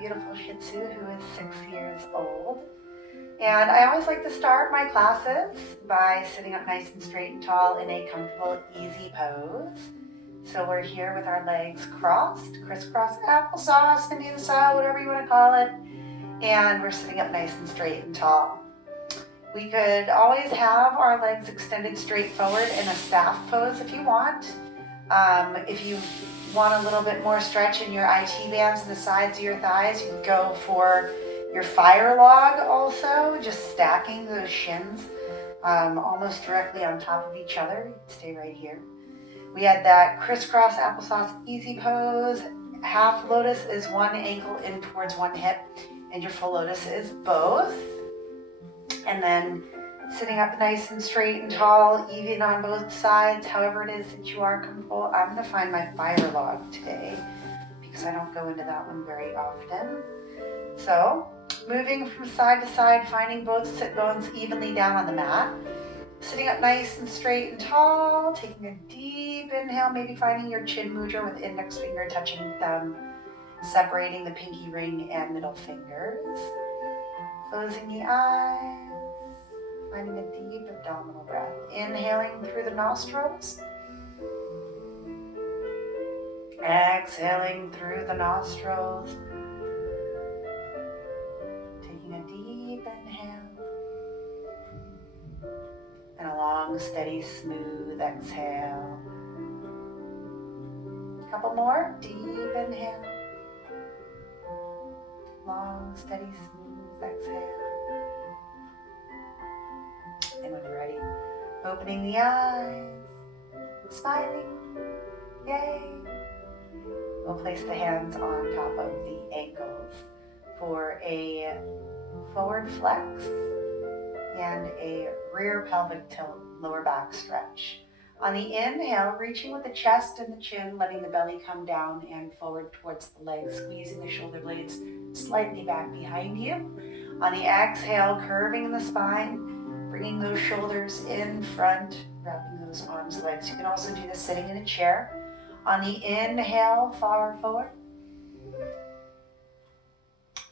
Beautiful Shih Tzu who is 6 years old. And I always like to start my classes by sitting up nice and straight and tall in a comfortable, easy pose. So we're here with our legs crossed, crisscross applesauce, Indian style, whatever you want to call it. And we're sitting up nice and straight and tall. We could always have our legs extended straight forward in a staff pose if you want. If you want a little bit more stretch in your IT bands and the sides of your thighs, you can go for your fire log also, just stacking those shins almost directly on top of each other. Stay right here. We had that crisscross applesauce easy pose. Half lotus is one ankle in towards one hip, and your full lotus is both. And then sitting up nice and straight and tall, even on both sides, however it is that you are comfortable. I'm going to find my fire log today because I don't go into that one very often. So moving from side to side, finding both sit bones evenly down on the mat. Sitting up nice and straight and tall, taking a deep inhale, maybe finding your chin mudra with index finger touching thumb, separating the pinky ring and middle fingers. Closing the eyes, finding a deep abdominal breath. Inhaling through the nostrils. Exhaling through the nostrils. Taking a deep inhale. And a long, steady, smooth exhale. A couple more. Deep inhale. Long, steady, smooth exhale. And when you're ready, opening the eyes, smiling, yay. We'll place the hands on top of the ankles for a forward flex and a rear pelvic tilt, lower back stretch. On the inhale, reaching with the chest and the chin, letting the belly come down and forward towards the legs, squeezing the shoulder blades slightly back behind you. On the exhale, curving the spine, bringing those shoulders in front, wrapping those arms, legs. You can also do this sitting in a chair. On the inhale, far forward.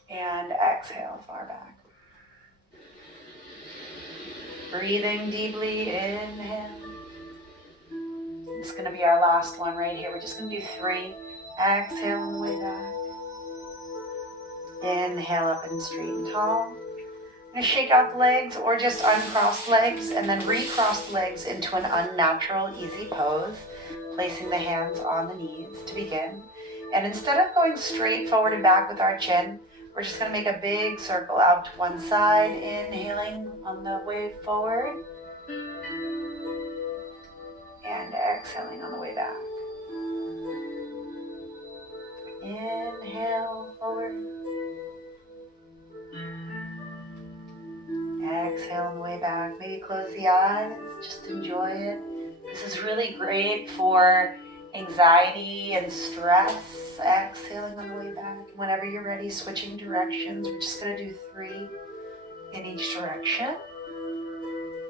And exhale, far back. Breathing deeply, inhale. It's going to be our last one right here. We're just going to do 3. Exhale on the way back. Inhale up and straight and tall. I'm going to shake out the legs or just uncross legs and then recross the legs into an unnatural, easy pose, placing the hands on the knees to begin. And instead of going straight forward and back with our chin, we're just going to make a big circle out to one side, inhaling on the way forward and exhaling on the way back. Inhale forward. Exhale on the way back. Maybe close the eyes, just enjoy it. This is really great for anxiety and stress. Exhaling on the way back. Whenever you're ready, switching directions. We're just going to do 3 in each direction.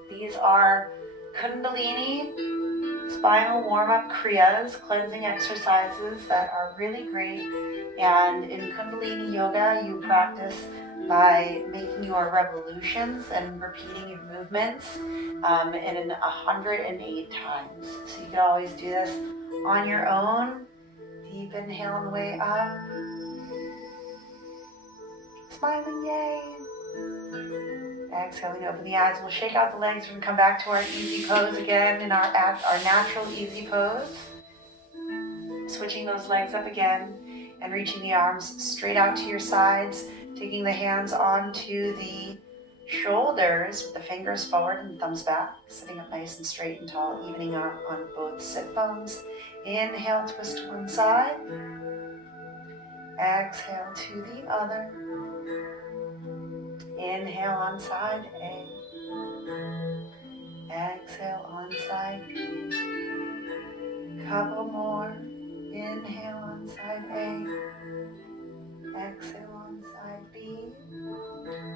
These are Kundalini spinal warm-up kriyas, cleansing exercises that are really great. And in Kundalini yoga, you practice by making your revolutions and repeating your movements in 108 times. So you can always do this on your own. Deep inhale on the way up. Smiling, yay. Exhaling, open the eyes. We'll shake out the legs. We're going to come back to our easy pose again in our natural easy pose. Switching those legs up again and reaching the arms straight out to your sides. Taking the hands onto the shoulders with the fingers forward and thumbs back. Sitting up nice and straight and tall, evening out on both sit bones. Inhale, twist to one side. Exhale to the other. Inhale on side A. Exhale on side B. Couple more. Inhale on side A. Exhale on side B.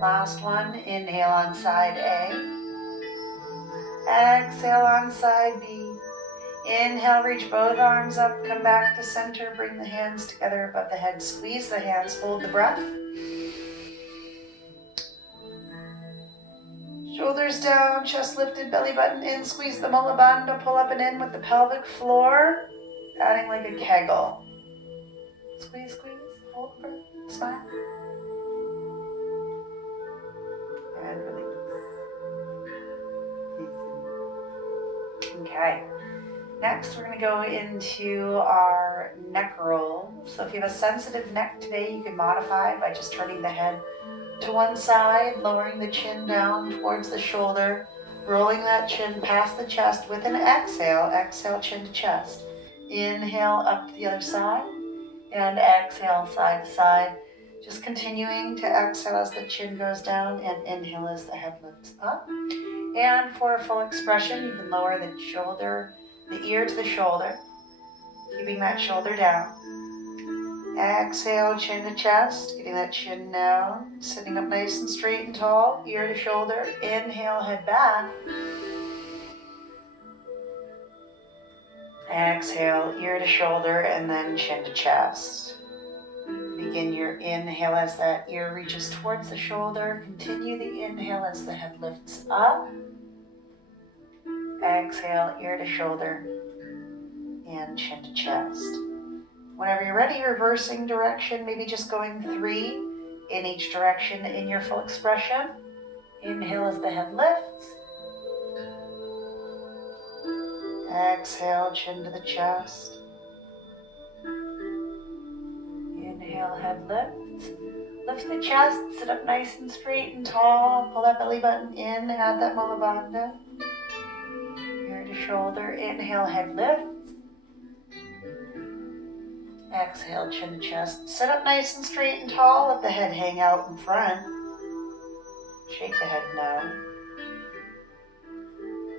Last one. Inhale on side A. Exhale on side B. Inhale, reach both arms up, come back to center, bring the hands together above the head, squeeze the hands, hold the breath. Shoulders down, chest lifted, belly button in, squeeze the Mula Bandha, pull up and in with the pelvic floor, adding like a kegel. Squeeze, squeeze, hold the breath, smile. And release. Okay. Next, we're going to go into our neck roll. So if you have a sensitive neck today, you can modify by just turning the head to one side, lowering the chin down towards the shoulder, rolling that chin past the chest with an exhale. Exhale, chin to chest. Inhale, up to the other side, and exhale, side to side. Just continuing to exhale as the chin goes down, and inhale as the head lifts up. And for a full expression, you can lower the shoulder, the ear to the shoulder, keeping that shoulder down. Exhale, chin to chest, getting that chin down, sitting up nice and straight and tall, ear to shoulder. Inhale, head back. Exhale, ear to shoulder, and then chin to chest. Begin your inhale as that ear reaches towards the shoulder. Continue the inhale as the head lifts up. Exhale, ear to shoulder, and chin to chest. Whenever you're ready, reversing direction, maybe just going 3 in each direction in your full expression. Inhale as the head lifts. Exhale, chin to the chest. Inhale, head lifts. Lift the chest, sit up nice and straight and tall. Pull that belly button in, add that Mula Bandha. Ear to shoulder, inhale, head lifts. Exhale, chin to chest. Sit up nice and straight and tall. Let the head hang out in front. Shake the head no.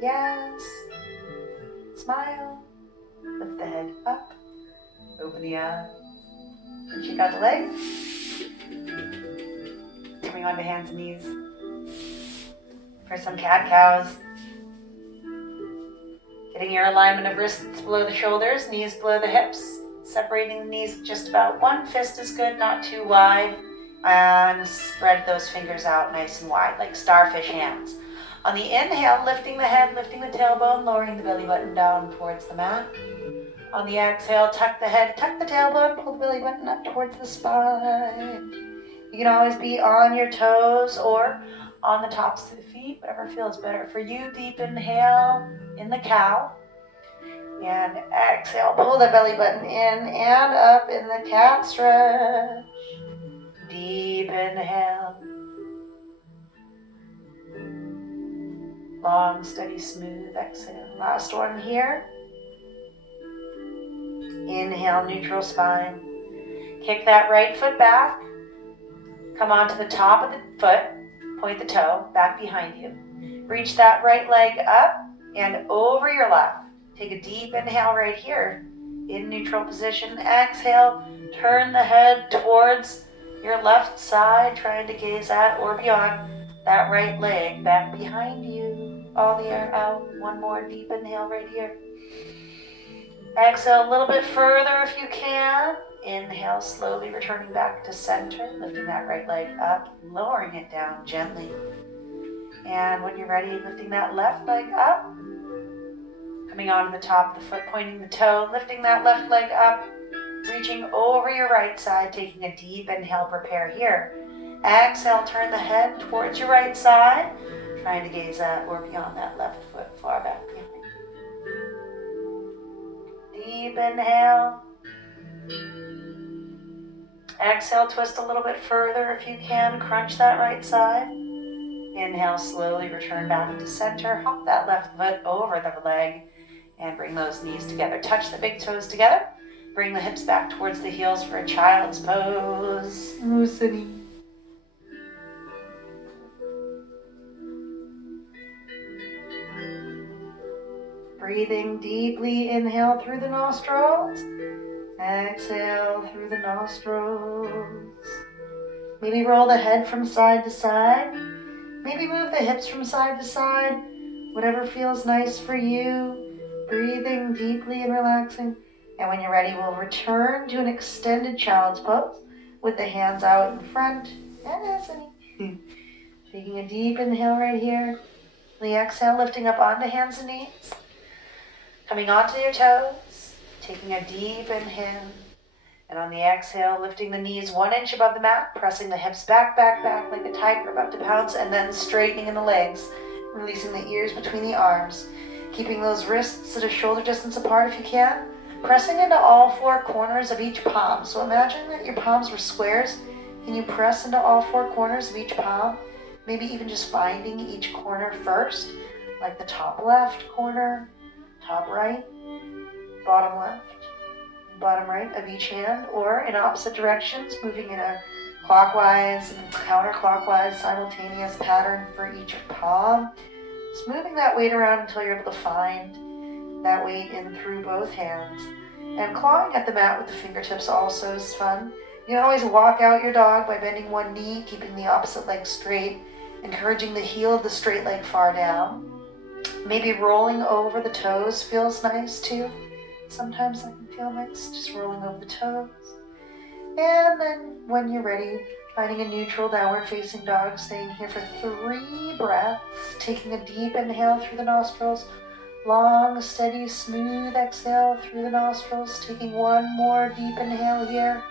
Yes. Smile. Lift the head up. Open the eyes. And shake out the legs. Coming onto hands and knees. For some cat-cows. Getting your alignment of wrists below the shoulders, knees below the hips. Separating the knees with just about one fist is good, not too wide. And spread those fingers out nice and wide, like starfish hands. On the inhale, lifting the head, lifting the tailbone, lowering the belly button down towards the mat. On the exhale, tuck the head, tuck the tailbone, pull the belly button up towards the spine. You can always be on your toes or on the tops of the feet, whatever feels better for you. Deep inhale in the cow. And exhale, pull the belly button in and up in the cat stretch. Deep inhale. Long, steady, smooth exhale. Last one here. Inhale, neutral spine. Kick that right foot back. Come onto the top of the foot. Point the toe back behind you. Reach that right leg up and over your left. Take a deep inhale right here in neutral position. Exhale, turn the head towards your left side, trying to gaze at or beyond that right leg back behind you. All the air out. One more deep inhale right here. Exhale a little bit further if you can. Inhale, slowly returning back to center, lifting that right leg up, lowering it down gently. And when you're ready, lifting that left leg up. Coming onto the top of the foot, pointing the toe, lifting that left leg up, reaching over your right side, taking a deep inhale, prepare here. Exhale, turn the head towards your right side, trying to gaze at or beyond that left foot, far back behind. Deep inhale. Exhale, twist a little bit further if you can, crunch that right side. Inhale, slowly return back to center, hop that left foot over the leg, and bring those knees together. Touch the big toes together. Bring the hips back towards the heels for a child's pose. Musani. Breathing deeply, inhale through the nostrils. Exhale through the nostrils. Maybe roll the head from side to side. Maybe move the hips from side to side. Whatever feels nice for you. Breathing deeply and relaxing. And when you're ready, we'll return to an extended child's pose with the hands out in front. And taking a deep inhale right here. The exhale, lifting up onto hands and knees. Coming onto your toes. Taking a deep inhale. And on the exhale, lifting the knees 1 inch above the mat, pressing the hips back, back, back like a tiger about to pounce, and then straightening in the legs, releasing the ears between the arms, keeping those wrists at a shoulder distance apart if you can, pressing into all 4 corners of each palm. So imagine that your palms were squares. Can you press into all 4 corners of each palm? Maybe even just finding each corner first, like the top left corner, top right, bottom left, bottom right of each hand, or in opposite directions, moving in a clockwise and counterclockwise simultaneous pattern for each palm. Just moving that weight around until you're able to find that weight in through both hands. And clawing at the mat with the fingertips also is fun. You can always walk out your dog by bending one knee, keeping the opposite leg straight, encouraging the heel of the straight leg far down. Maybe rolling over the toes feels nice too. Sometimes that can feel nice, just rolling over the toes. And then when you're ready, finding a neutral downward facing dog, staying here for 3 breaths, taking a deep inhale through the nostrils, long, steady, smooth exhale through the nostrils, taking 1 more deep inhale here.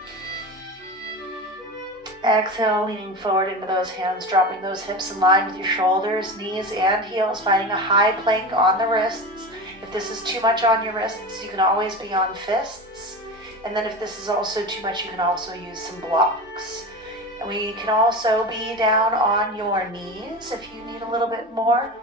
Exhale, leaning forward into those hands, dropping those hips in line with your shoulders, knees, and heels, finding a high plank on the wrists. If this is too much on your wrists, you can always be on fists. And then if this is also too much, you can also use some blocks. And we can also be down on your knees if you need a little bit more,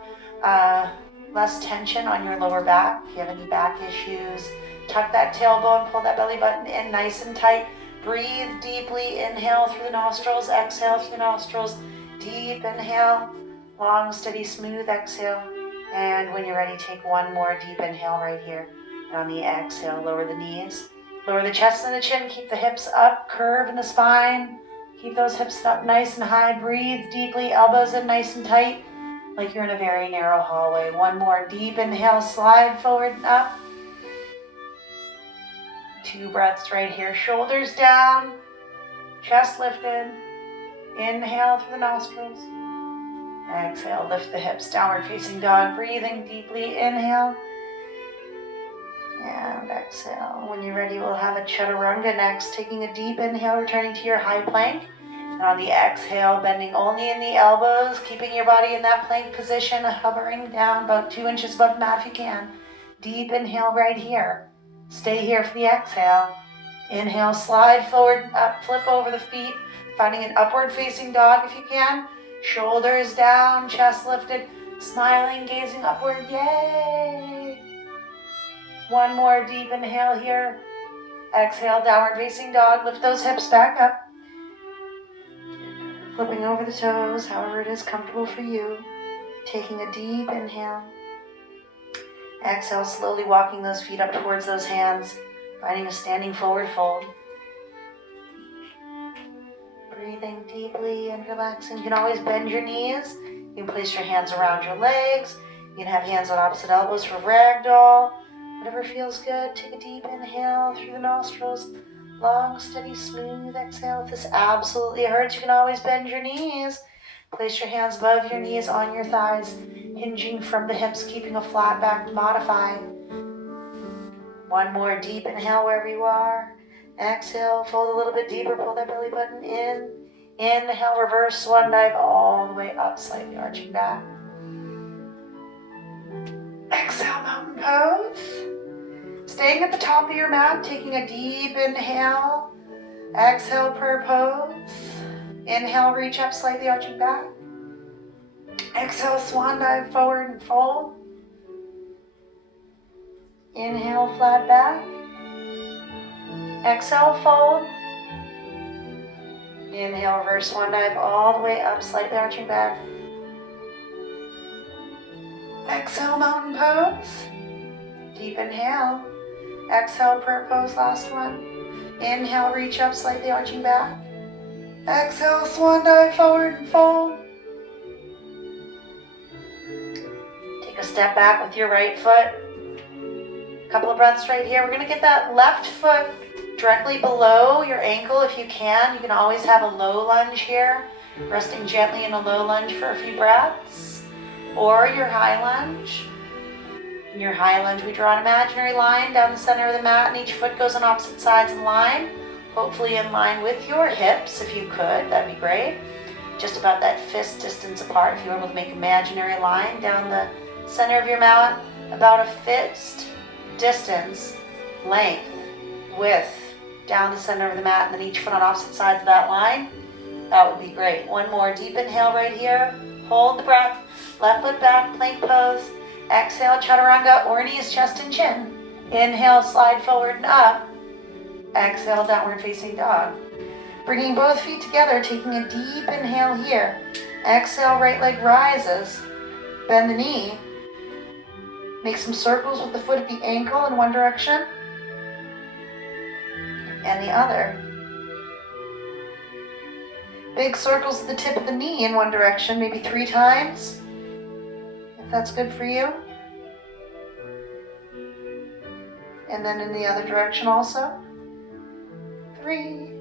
less tension on your lower back. If you have any back issues, tuck that tailbone, pull that belly button in nice and tight. Breathe deeply, inhale through the nostrils, exhale through the nostrils. Deep inhale, long, steady, smooth exhale. And when you're ready, take 1 more deep inhale right here. And on the exhale, lower the knees, lower the chest and the chin, keep the hips up, curve in the spine. Keep those hips up nice and high. Breathe deeply, elbows in nice and tight, like you're in a very narrow hallway. 1 more deep inhale, slide forward and up. 2 breaths right here, shoulders down, chest lifted. Inhale through the nostrils. Exhale, lift the hips, downward facing dog, breathing deeply. Inhale and exhale. When you're ready, we'll have a chaturanga next. Taking a deep inhale, returning to your high plank. And on the exhale, bending only in the elbows, keeping your body in that plank position, hovering down about 2 inches above the mat if you can. Deep inhale right here. Stay here for the exhale. Inhale, slide forward and up, flip over the feet, finding an upward facing dog if you can. Shoulders down, chest lifted, smiling, gazing upward. Yay! 1 more deep inhale here. Exhale, downward facing dog. Lift those hips back up. Flipping over the toes, however it is comfortable for you. Taking a deep inhale. Exhale, slowly walking those feet up towards those hands, finding a standing forward fold. Breathing deeply and relaxing. You can always bend your knees. You can place your hands around your legs. You can have hands on opposite elbows for ragdoll. Whatever feels good. Take a deep inhale through the nostrils. Long, steady, smooth exhale. If this absolutely hurts, you can always bend your knees. Place your hands above your knees on your thighs, hinging from the hips, keeping a flat back to modify. 1 more deep inhale wherever you are. Exhale, fold a little bit deeper, pull that belly button in. Inhale, reverse swan dive all the way up, slightly arching back. Exhale, mountain pose. Staying at the top of your mat, taking a deep inhale. Exhale, prayer pose. Inhale, reach up, slightly arching back. Exhale, swan dive forward and fold. Inhale, flat back. Exhale, fold. Inhale, reverse swan dive all the way up, slightly arching back. Exhale, mountain pose. Deep inhale. Exhale, prayer pose, last one. Inhale, reach up, slightly arching back. Exhale, swan dive forward and fold. Take a step back with your right foot. Couple of breaths right here. We're gonna get that left foot directly below your ankle if you can. You can always have a low lunge here, resting gently in a low lunge for a few breaths, or your high lunge. In your high lunge, we draw an imaginary line down the center of the mat, and each foot goes on opposite sides of the line, hopefully in line with your hips if you could. That'd be great. Just about that fist distance apart. If you were able to make an imaginary line down the center of your mat, about a fist distance, length, width, down the center of the mat, and then each foot on opposite sides of that line. That would be great. One more deep inhale right here. Hold the breath. Left foot back, plank pose. Exhale, chaturanga, or knees, chest, and chin. Inhale, slide forward and up. Exhale, downward facing dog. Bringing both feet together, taking a deep inhale here. Exhale, right leg rises. Bend the knee. Make some circles with the foot at the ankle in one direction and the other. Big circles at the tip of the knee in one direction, maybe 3 times, if that's good for you. And then in the other direction also. 3,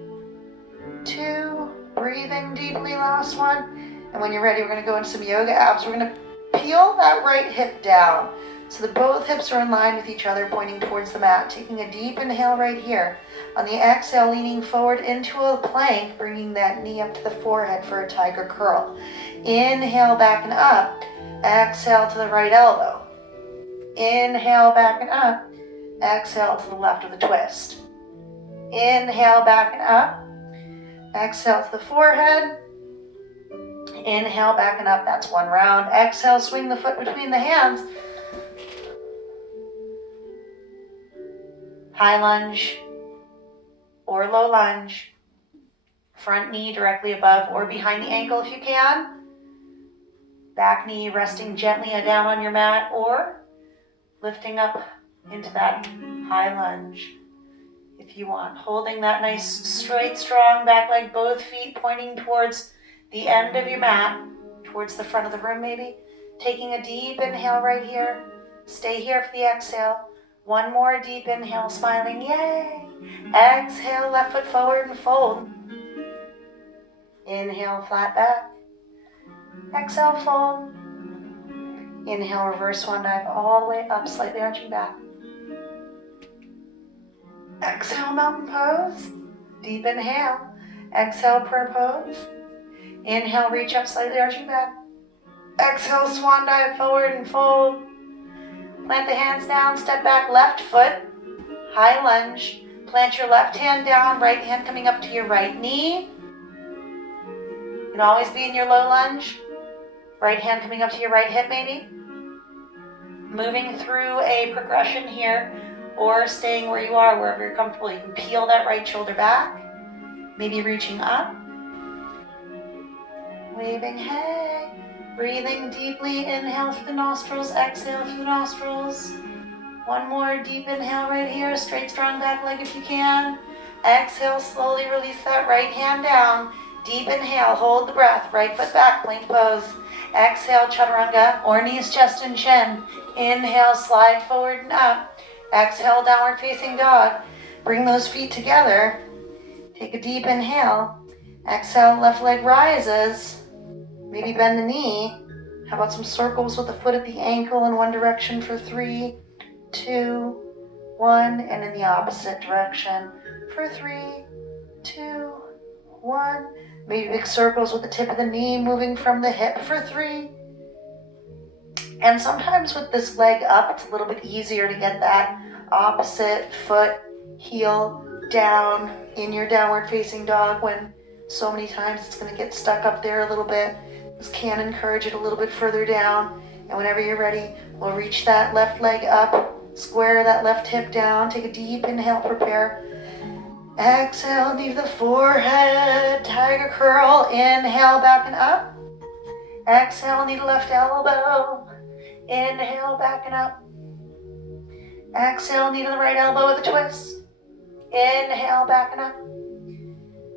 2, breathing deeply, last one. And when you're ready, we're gonna go into some yoga abs. We're gonna peel that right hip down so that both hips are in line with each other, pointing towards the mat. Taking a deep inhale right here. On the exhale, leaning forward into a plank, bringing that knee up to the forehead for a tiger curl. Inhale, back and up. Exhale to the right elbow. Inhale, back and up. Exhale to the left of the twist. Inhale, back and up. Exhale to the forehead. Inhale, back and up. That's one round. Exhale, swing the foot between the hands. High lunge or low lunge. Front knee directly above or behind the ankle if you can. Back knee resting gently down on your mat or lifting up into that high lunge if you want. Holding that nice straight, strong back leg, both feet pointing towards the end of your mat, towards the front of the room maybe. Taking a deep inhale right here. Stay here for the exhale. One more deep inhale, smiling, yay. Exhale, left foot forward and fold. Inhale, flat back. Exhale, fold. Inhale, reverse swan dive all the way up, slightly arching back. Exhale, mountain pose. Deep inhale. Exhale, prayer pose. Inhale, reach up, slightly arching back. Exhale, swan dive forward and fold. Plant the hands down, step back, left foot, high lunge. Plant your left hand down, right hand coming up to your right knee. You can always be in your low lunge. Right hand coming up to your right hip maybe. Moving through a progression here, or staying where you are, wherever you're comfortable. You can peel that right shoulder back, maybe reaching up. Waving, hey. Breathing deeply, inhale through the nostrils, exhale through the nostrils. One more deep inhale right here, straight strong back leg if you can. Exhale, slowly release that right hand down. Deep inhale, hold the breath, right foot back, plank pose. Exhale, chaturanga, or knees, chest, and chin. Inhale, slide forward and up. Exhale, downward facing dog. Bring those feet together. Take a deep inhale. Exhale, left leg rises. Maybe bend the knee. How about some circles with the foot at the ankle in one direction for 3, 2, 1, and in the opposite direction for 3, 2, 1. Maybe big circles with the tip of the knee moving from the hip for 3. And sometimes with this leg up, it's a little bit easier to get that opposite foot, heel down in your downward facing dog when so many times it's going to get stuck up there a little bit. This can encourage it a little bit further down. And whenever you're ready, we'll reach that left leg up, square that left hip down, take a deep inhale, prepare. Exhale, knee to the forehead, tiger curl, inhale, back and up. Exhale, knee to left elbow, inhale, back and up. Exhale, knee to the right elbow with a twist. Inhale, back and up.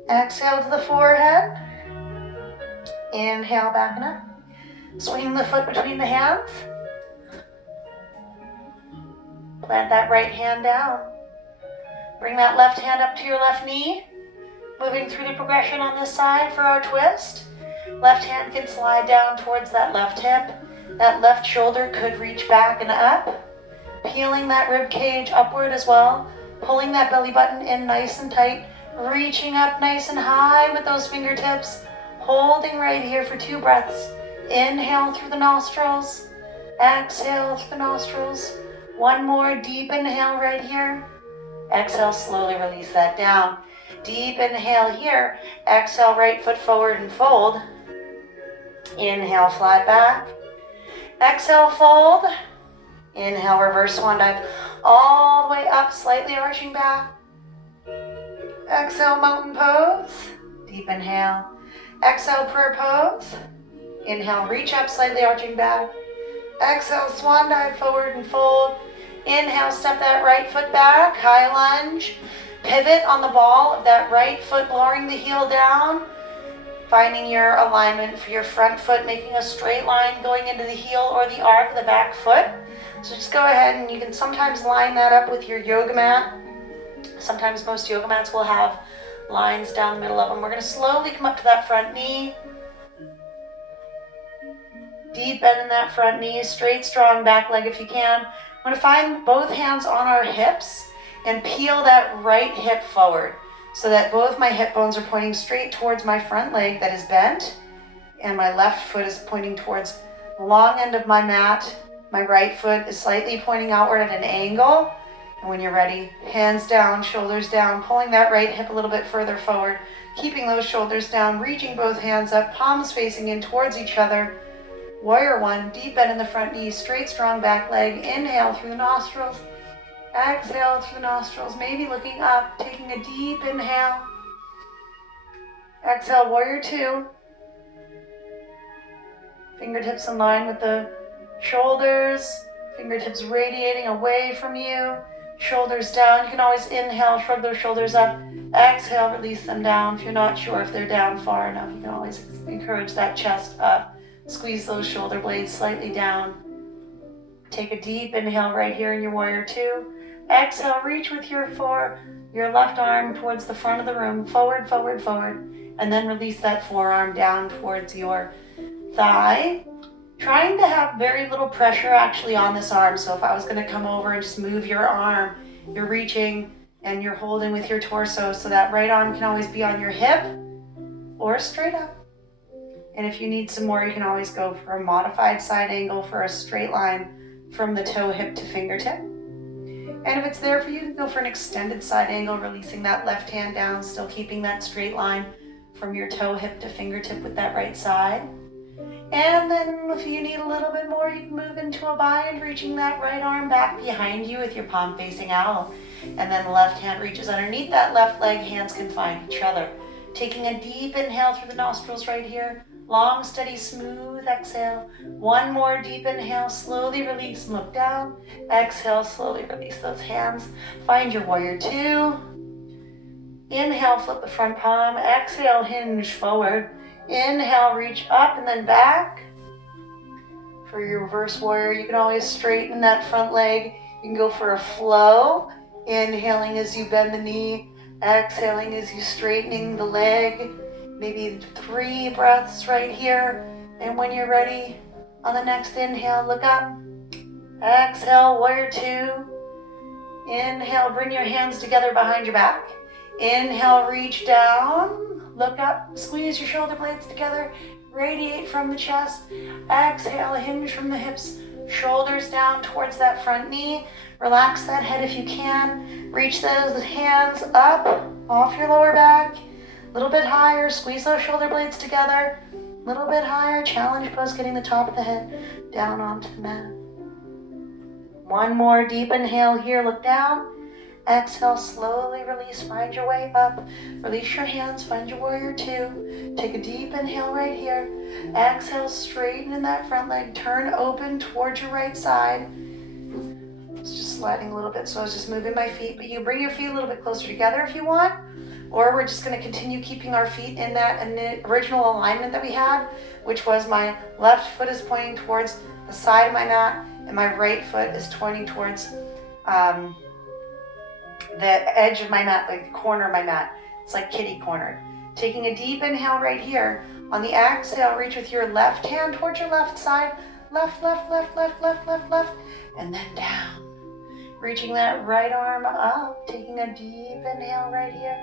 Exhale to the forehead. Inhale, back and up. Swing the foot between the hands. Plant that right hand down. Bring that left hand up to your left knee. Moving through the progression on this side for our twist. Left hand can slide down towards that left hip. That left shoulder could reach back and up. Peeling that rib cage upward as well. Pulling that belly button in nice and tight. Reaching up nice and high with those fingertips. Holding right here for 2 breaths. Inhale through the nostrils. Exhale through the nostrils. One more deep inhale right here. Exhale, slowly release that down. Deep inhale here. Exhale, right foot forward and fold. Inhale, flat back. Exhale, fold. Inhale, reverse swan dive. All the way up, slightly arching back. Exhale, mountain pose. Deep inhale. Exhale, prayer pose. Inhale, reach up, slightly arching back. Exhale, swan dive, forward and fold. Inhale, step that right foot back, high lunge. Pivot on the ball of that right foot, lowering the heel down. Finding your alignment for your front foot, making a straight line going into the heel or the arc of the back foot. So just go ahead and you can sometimes line that up with your yoga mat. Sometimes most yoga mats will have lines down the middle of them. We're going to slowly come up to that front knee. Deep bend in that front knee, straight, strong back leg if you can. I'm going to find both hands on our hips and peel that right hip forward so that both my hip bones are pointing straight towards my front leg that is bent, and my left foot is pointing towards the long end of my mat. My right foot is slightly pointing outward at an angle. And when you're ready, hands down, shoulders down, pulling that right hip a little bit further forward, keeping those shoulders down, reaching both hands up, palms facing in towards each other. Warrior one, deep bend in the front knee, straight, strong back leg. Inhale through the nostrils. Exhale through the nostrils, maybe looking up, taking a deep inhale. Exhale, warrior two. Fingertips in line with the shoulders. Fingertips radiating away from you. Shoulders down. You can always inhale, shrug those shoulders up. Exhale, release them down. If you're not sure if they're down far enough, you can always encourage that chest up. Squeeze those shoulder blades slightly down. Take a deep inhale right here in your warrior two. Exhale, reach with your left arm towards the front of the room. Forward, forward, forward. And then release that forearm down towards your thigh. Trying to have very little pressure actually on this arm. So if I was going to come over and just move your arm, you're reaching and you're holding with your torso. So that right arm can always be on your hip or straight up. And if you need some more, you can always go for a modified side angle for a straight line from the toe, hip to fingertip. And if it's there for you, you can go for an extended side angle, releasing that left hand down, still keeping that straight line from your toe, hip to fingertip with that right side. And then if you need a little bit more, you can move into a bind, reaching that right arm back behind you with your palm facing out. And then the left hand reaches underneath that left leg, hands can find each other. Taking a deep inhale through the nostrils right here. Long, steady, smooth exhale. One more deep inhale, slowly release, look down. Exhale, slowly release those hands. Find your warrior two. Inhale, flip the front palm. Exhale, hinge forward. Inhale, reach up and then back. For your reverse warrior, you can always straighten that front leg. You can go for a flow. Inhaling as you bend the knee. Exhaling as you straightening the leg. Maybe 3 breaths right here. And when you're ready, on the next inhale, look up. Exhale, warrior two. Inhale, bring your hands together behind your back. Inhale, reach down. Look up, squeeze your shoulder blades together. Radiate from the chest. Exhale, hinge from the hips. Shoulders down towards that front knee. Relax that head if you can. Reach those hands up off your lower back. A little bit higher, squeeze those shoulder blades together. A little bit higher, challenge pose, getting the top of the head down onto the mat. One more deep inhale here, look down. Exhale, slowly release, find your way up. Release your hands, find your warrior two. Take a deep inhale right here. Exhale, straighten in that front leg, turn open towards your right side. It's just sliding a little bit, so I was just moving my feet, but you bring your feet a little bit closer together if you want. Or we're just going to continue keeping our feet in that original alignment that we had, which was my left foot is pointing towards the side of my mat, and my right foot is pointing towards the edge of my mat, like the corner of my mat. It's like kitty cornered. Taking a deep inhale right here. On the exhale, reach with your left hand towards your left side. Left, left, left, left, left, left, left. And then down. Reaching that right arm up. Taking a deep inhale right here.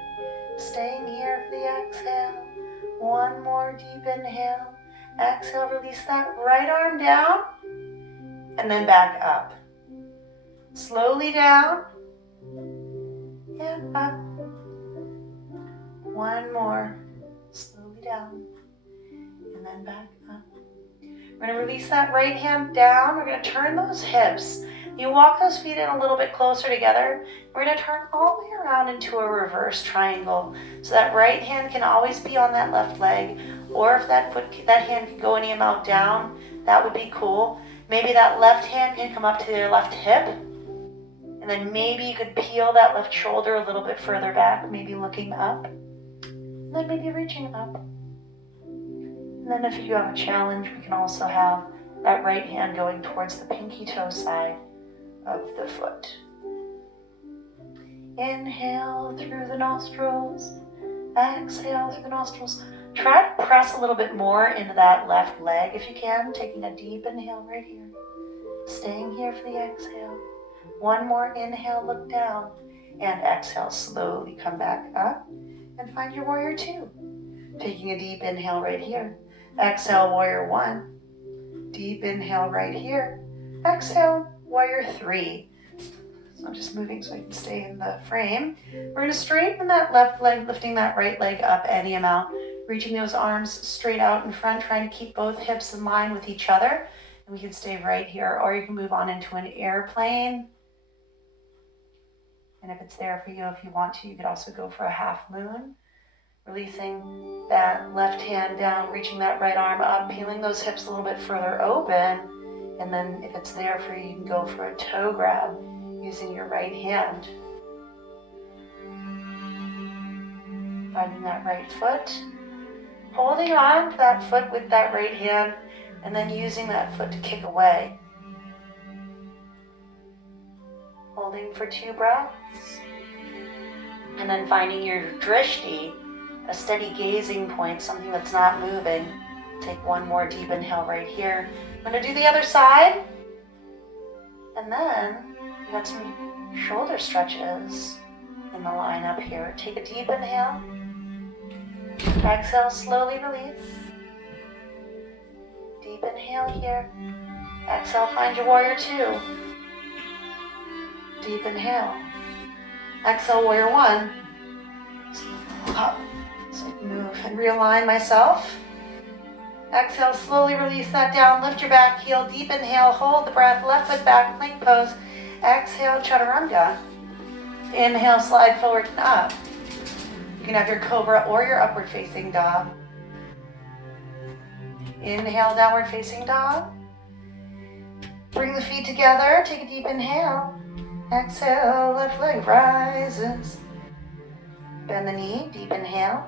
Staying here for the exhale. One more deep inhale. Exhale, release that right arm down. And then back up. Slowly down. And up. One more. Slowly down. And then back up. We're going to release that right hand down. We're going to turn those hips. You walk those feet in a little bit closer together. We're going to turn all the way around into a reverse triangle. So that right hand can always be on that left leg. Or if that hand can go any amount down, that would be cool. Maybe that left hand can come up to your left hip. And then maybe you could peel that left shoulder a little bit further back, maybe looking up. And then maybe reaching up. And then if you have a challenge, we can also have that right hand going towards the pinky toe side of the foot. Inhale through the nostrils. Exhale through the nostrils. Try to press a little bit more into that left leg if you can, taking a deep inhale right here. Staying here for the exhale. One more inhale, look down, and exhale, slowly come back up and find your warrior two. Taking a deep inhale right here. Exhale, warrior one. Deep inhale right here. Exhale, warrior three. So I'm just moving so I can stay in the frame. We're going to straighten that left leg, lifting that right leg up any amount. Reaching those arms straight out in front, trying to keep both hips in line with each other. And we can stay right here, or you can move on into an airplane. And if it's there for you, if you want to, you could also go for a half moon. Releasing that left hand down, reaching that right arm up, peeling those hips a little bit further open. And then if it's there for you, you can go for a toe grab using your right hand. Finding that right foot. Holding on to that foot with that right hand, and then using that foot to kick away. Holding for 2 breaths. And then finding your drishti, a steady gazing point, something that's not moving. Take one more deep inhale right here. I'm going to do the other side. And then you got some shoulder stretches in the line up here. Take a deep inhale. Exhale, slowly release. Deep inhale here. Exhale, find your warrior two. Deep inhale. Exhale, warrior one. Up. So I can move and realign myself. Exhale, slowly release that down. Lift your back heel. Deep inhale, hold the breath. Left foot back, plank pose. Exhale, chaturanga. Inhale, slide forward and up. You can have your cobra or your upward facing dog. Inhale, downward facing dog. Bring the feet together. Take a deep inhale. Exhale, left leg rises. Bend the knee, deep inhale.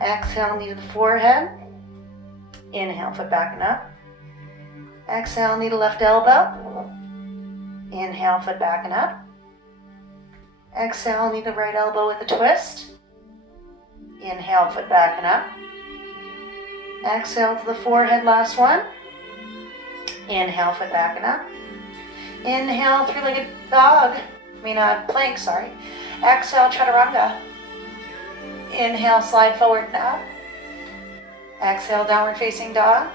Exhale, knee to the forehead. Inhale, foot back and up. Exhale, knee to left elbow. Inhale, foot back and up. Exhale, knee to right elbow with a twist. Inhale, foot back and up. Exhale to the forehead, last one. Inhale, foot back and up. Inhale, three-legged dog. Plank, sorry. Exhale, chaturanga. Inhale, slide forward and up. Exhale, downward facing dog.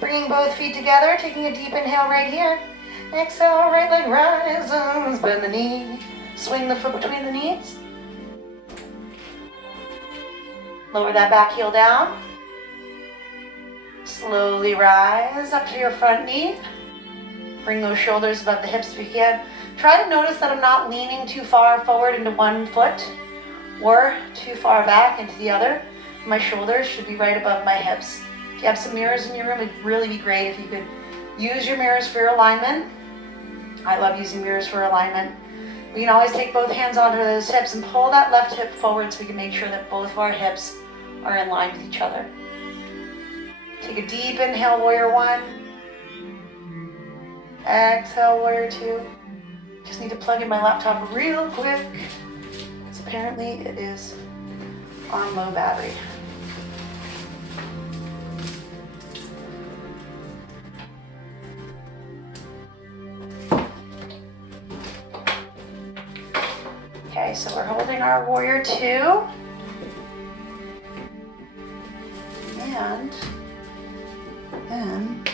Bringing both feet together, taking a deep inhale right here. Exhale, right leg rises, bend the knee. Swing the foot between the knees. Lower that back heel down. Slowly rise up to your front knee. Bring those shoulders above the hips if you can. Try to notice that I'm not leaning too far forward into one foot or too far back into the other. My shoulders should be right above my hips. If you have some mirrors in your room, it'd really be great if you could use your mirrors for your alignment. I love using mirrors for alignment. We can always take both hands onto those hips and pull that left hip forward so we can make sure that both of our hips are in line with each other. Take a deep inhale, warrior one. Exhale, warrior two. Just need to plug in my laptop real quick, because apparently it is on low battery. Okay, so we're holding our warrior two. And then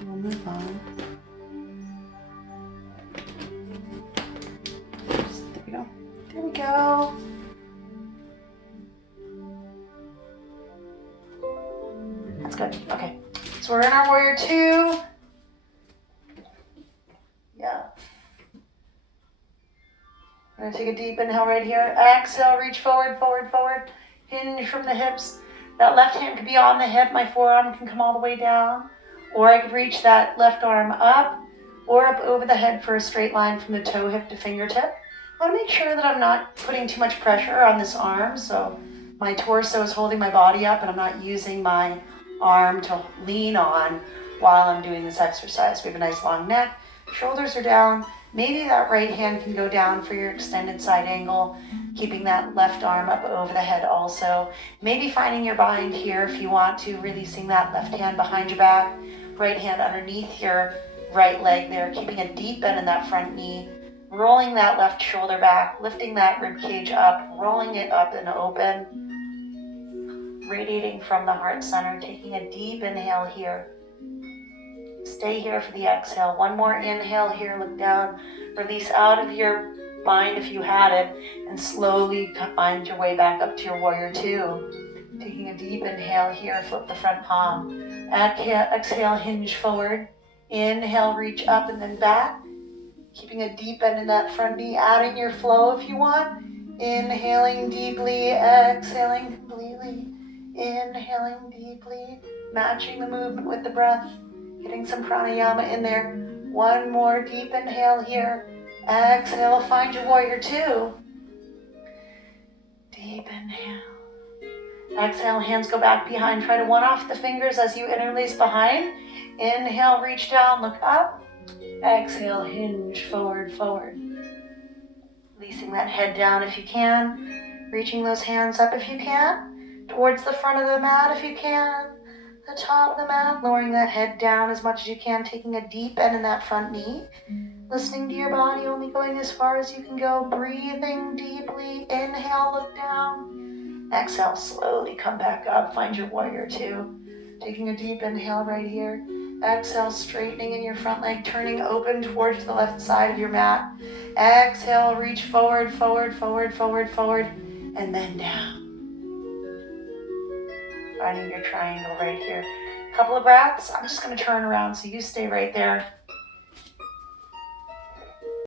we'll move on. There we go. There we go. That's good. Okay. So we're in our warrior two. Yeah. I'm going to take a deep inhale right here. Exhale, reach forward, forward, forward. Hinge from the hips. That left hand could be on the hip. My forearm can come all the way down. Or I could reach that left arm up or up over the head for a straight line from the toe hip to fingertip. I want to make sure that I'm not putting too much pressure on this arm, so my torso is holding my body up and I'm not using my arm to lean on while I'm doing this exercise. We have a nice long neck, shoulders are down. Maybe that right hand can go down for your extended side angle, keeping that left arm up over the head also. Maybe finding your bind here if you want to, releasing that left hand behind your back, right hand underneath your right leg there, keeping a deep bend in that front knee, rolling that left shoulder back, lifting that rib cage up, rolling it up and open, radiating from the heart center, taking a deep inhale here. Stay here for the exhale. One more inhale here, look down, release out of your bind if you had it, and slowly find your way back up to your warrior two. Taking a deep inhale here, flip the front palm. Exhale, hinge forward. Inhale, reach up and then back. Keeping a deep bend in that front knee, adding your flow if you want. Inhaling deeply, exhaling completely. Inhaling deeply, matching the movement with the breath. Getting some pranayama in there. One more deep inhale here. Exhale, find your warrior two. Deep inhale. Exhale, hands go back behind. Try to one off the fingers as you interlace behind. Inhale, reach down, look up. Exhale, hinge forward, forward. Releasing that head down if you can. Reaching those hands up if you can. Towards the front of the mat if you can. The top of the mat, lowering that head down as much as you can, taking a deep bend in that front knee. Listening to your body, only going as far as you can go. Breathing deeply. Inhale, look down. Exhale, slowly come back up. Find your warrior two. Taking a deep inhale right here. Exhale, straightening in your front leg, turning open towards the left side of your mat. Exhale, reach forward, forward, forward, forward, forward, and then down. Finding your triangle right here. A couple of breaths. I'm just going to turn around so you stay right there.